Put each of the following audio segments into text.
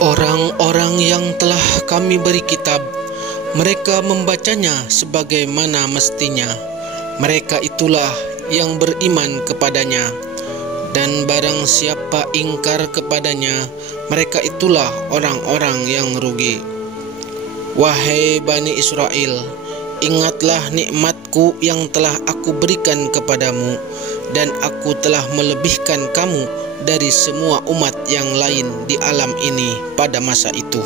Orang-orang yang telah kami beri kitab, mereka membacanya sebagaimana mestinya. Mereka itulah yang beriman kepadanya. Dan barang siapa ingkar kepadanya, mereka itulah orang-orang yang rugi. Wahai Bani Israel, ingatlah nikmatku yang telah aku berikan kepadamu, dan aku telah melebihkan kamu dari semua umat yang lain di alam ini pada masa itu.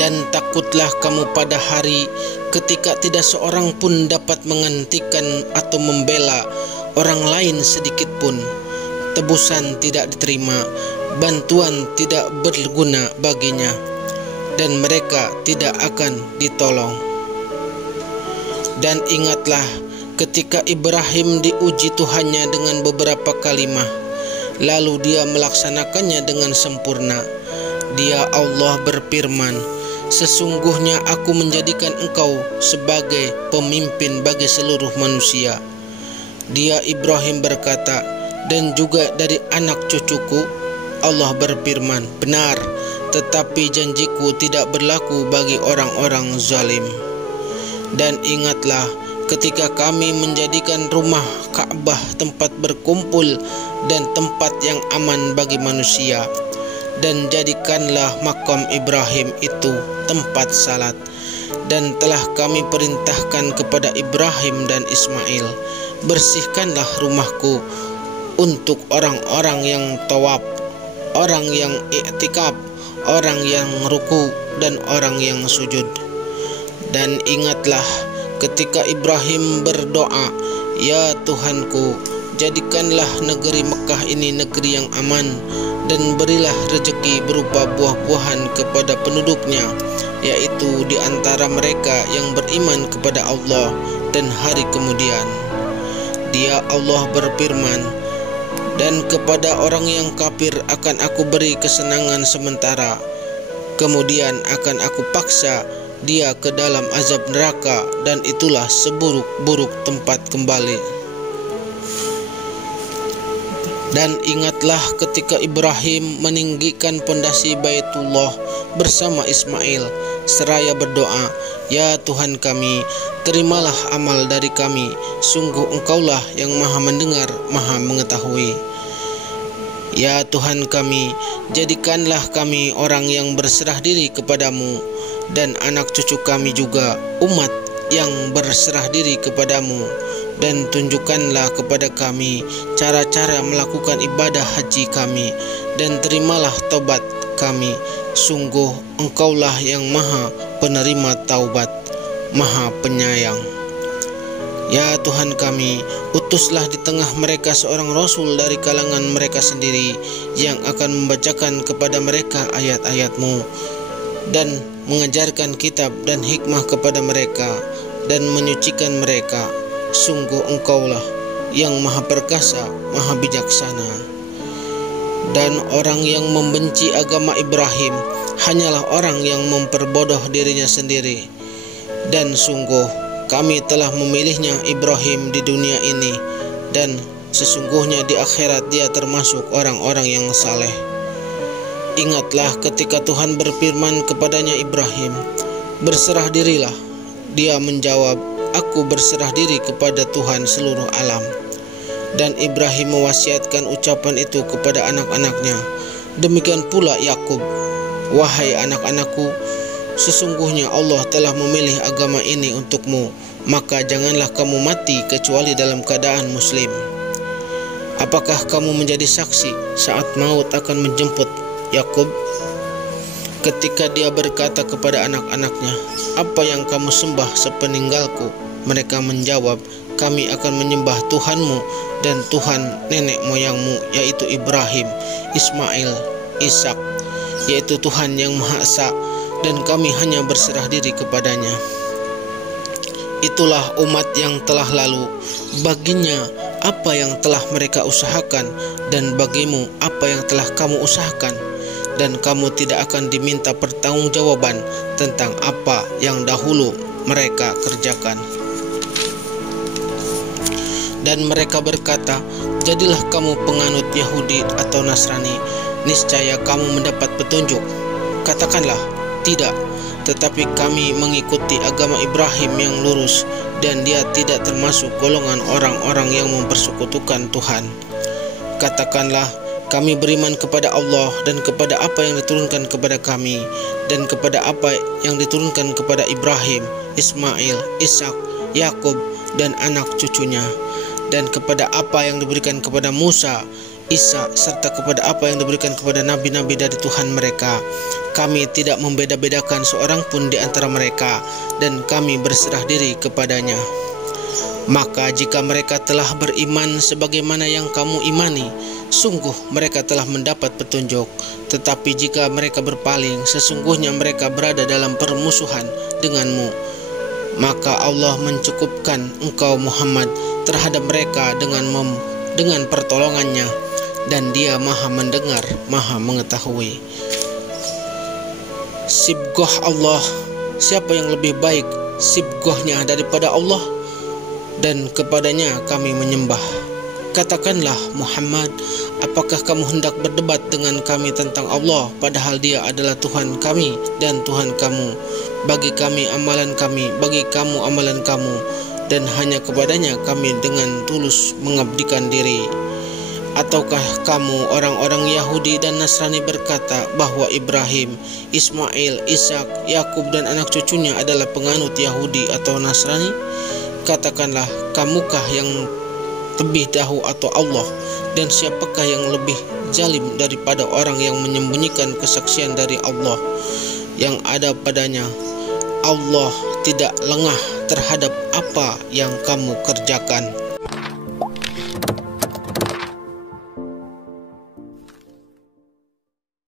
Dan takutlah kamu pada hari ketika tidak seorang pun dapat menghentikan atau membela orang lain sedikit pun. Tebusan tidak diterima, bantuan tidak berguna baginya, dan mereka tidak akan ditolong. Dan ingatlah ketika Ibrahim diuji Tuhannya dengan beberapa kalimah, lalu dia melaksanakannya dengan sempurna. Dia Allah berfirman, sesungguhnya aku menjadikan engkau sebagai pemimpin bagi seluruh manusia. Dia Ibrahim berkata, dan juga dari anak cucuku. Allah berfirman, benar, tetapi janjiku tidak berlaku bagi orang-orang zalim. Dan ingatlah ketika kami menjadikan rumah Ka'bah tempat berkumpul dan tempat yang aman bagi manusia, dan jadikanlah makam Ibrahim itu tempat salat. Dan telah kami perintahkan kepada Ibrahim dan Ismail, bersihkanlah rumahku untuk orang-orang yang tawaf, orang yang i'tikaf, orang yang ruku, dan orang yang sujud. Dan ingatlah ketika Ibrahim berdoa, ya Tuhanku, jadikanlah negeri Mekah ini negeri yang aman, dan berilah rezeki berupa buah-buahan kepada penduduknya, yaitu di antara mereka yang beriman kepada Allah dan hari kemudian. Dia Allah berfirman, dan kepada orang yang kafir akan aku beri kesenangan sementara, kemudian akan aku paksa dia ke dalam azab neraka, dan itulah seburuk-buruk tempat kembali. Dan ingatlah ketika Ibrahim meninggikan pondasi Baitullah bersama Ismail, seraya berdoa, ya Tuhan kami, terimalah amal dari kami, sungguh Engkaulah yang maha mendengar, maha mengetahui. Ya Tuhan kami, jadikanlah kami orang yang berserah diri kepadamu, dan anak cucu kami juga umat yang berserah diri kepadamu, dan tunjukkanlah kepada kami cara-cara melakukan ibadah haji kami, dan terimalah taubat kami, sungguh Engkaulah yang maha penerima taubat, maha penyayang. Ya Tuhan kami, utuslah di tengah mereka seorang Rasul dari kalangan mereka sendiri, yang akan membacakan kepada mereka ayat-ayat-Mu, dan mengajarkan kitab dan hikmah kepada mereka, dan menyucikan mereka. Sungguh Engkaulah yang maha perkasa, maha bijaksana. Dan orang yang membenci agama Ibrahim hanyalah orang yang memperbodoh dirinya sendiri. Dan sungguh kami telah memilihnya Ibrahim di dunia ini, dan sesungguhnya di akhirat dia termasuk orang-orang yang saleh. Ingatlah ketika Tuhan berfirman kepadanya Ibrahim, berserah dirilah. Dia menjawab, aku berserah diri kepada Tuhan seluruh alam. Dan Ibrahim mewasiatkan ucapan itu kepada anak-anaknya. Demikian pula Yakub, wahai anak-anakku, sesungguhnya Allah telah memilih agama ini untukmu, maka janganlah kamu mati kecuali dalam keadaan muslim. Apakah kamu menjadi saksi saat maut akan menjemput Yakub? Ketika dia berkata kepada anak-anaknya, apa yang kamu sembah sepeninggalku? Mereka menjawab, kami akan menyembah Tuhanmu dan Tuhan nenek moyangmu, yaitu Ibrahim, Ismail, Ishak, yaitu Tuhan yang Maha Esa, dan kami hanya berserah diri kepadanya. Itulah umat yang telah lalu, baginya apa yang telah mereka usahakan, dan bagimu apa yang telah kamu usahakan, dan kamu tidak akan diminta pertanggungjawaban tentang apa yang dahulu mereka kerjakan. Dan mereka berkata, jadilah kamu penganut Yahudi atau Nasrani, niscaya kamu mendapat petunjuk. Katakanlah, tidak, tetapi kami mengikuti agama Ibrahim yang lurus, dan dia tidak termasuk golongan orang-orang yang mempersekutukan Tuhan. Katakanlah, kami beriman kepada Allah dan kepada apa yang diturunkan kepada kami, dan kepada apa yang diturunkan kepada Ibrahim, Ismail, Ishak, Yakub, dan anak cucunya, dan kepada apa yang diberikan kepada Musa, Isa, serta kepada apa yang diberikan kepada nabi-nabi dari Tuhan mereka. Kami tidak membeda-bedakan seorang pun di antara mereka, dan kami berserah diri kepadanya. Maka jika mereka telah beriman sebagaimana yang kamu imani, sungguh mereka telah mendapat petunjuk. Tetapi jika mereka berpaling, sesungguhnya mereka berada dalam permusuhan denganmu. Maka Allah mencukupkan engkau Muhammad terhadap mereka dengan pertolongannya, dan dia maha mendengar, maha mengetahui. Sibgoh Allah, siapa yang lebih baik sibgohnya daripada Allah? Dan kepadanya kami menyembah. Katakanlah Muhammad, apakah kamu hendak berdebat dengan kami tentang Allah, padahal dia adalah Tuhan kami dan Tuhan kamu? Bagi kami amalan kami, bagi kamu amalan kamu, dan hanya kepadanya kami dengan tulus mengabdikan diri. Ataukah kamu orang-orang Yahudi dan Nasrani berkata bahwa Ibrahim, Ismail, Ishak, Yakub dan anak cucunya adalah penganut Yahudi atau Nasrani? Katakanlah, kamukah yang lebih dahulu atau Allah? Dan siapakah yang lebih zalim daripada orang yang menyembunyikan kesaksian dari Allah yang ada padanya? Allah tidak lengah terhadap apa yang kamu kerjakan.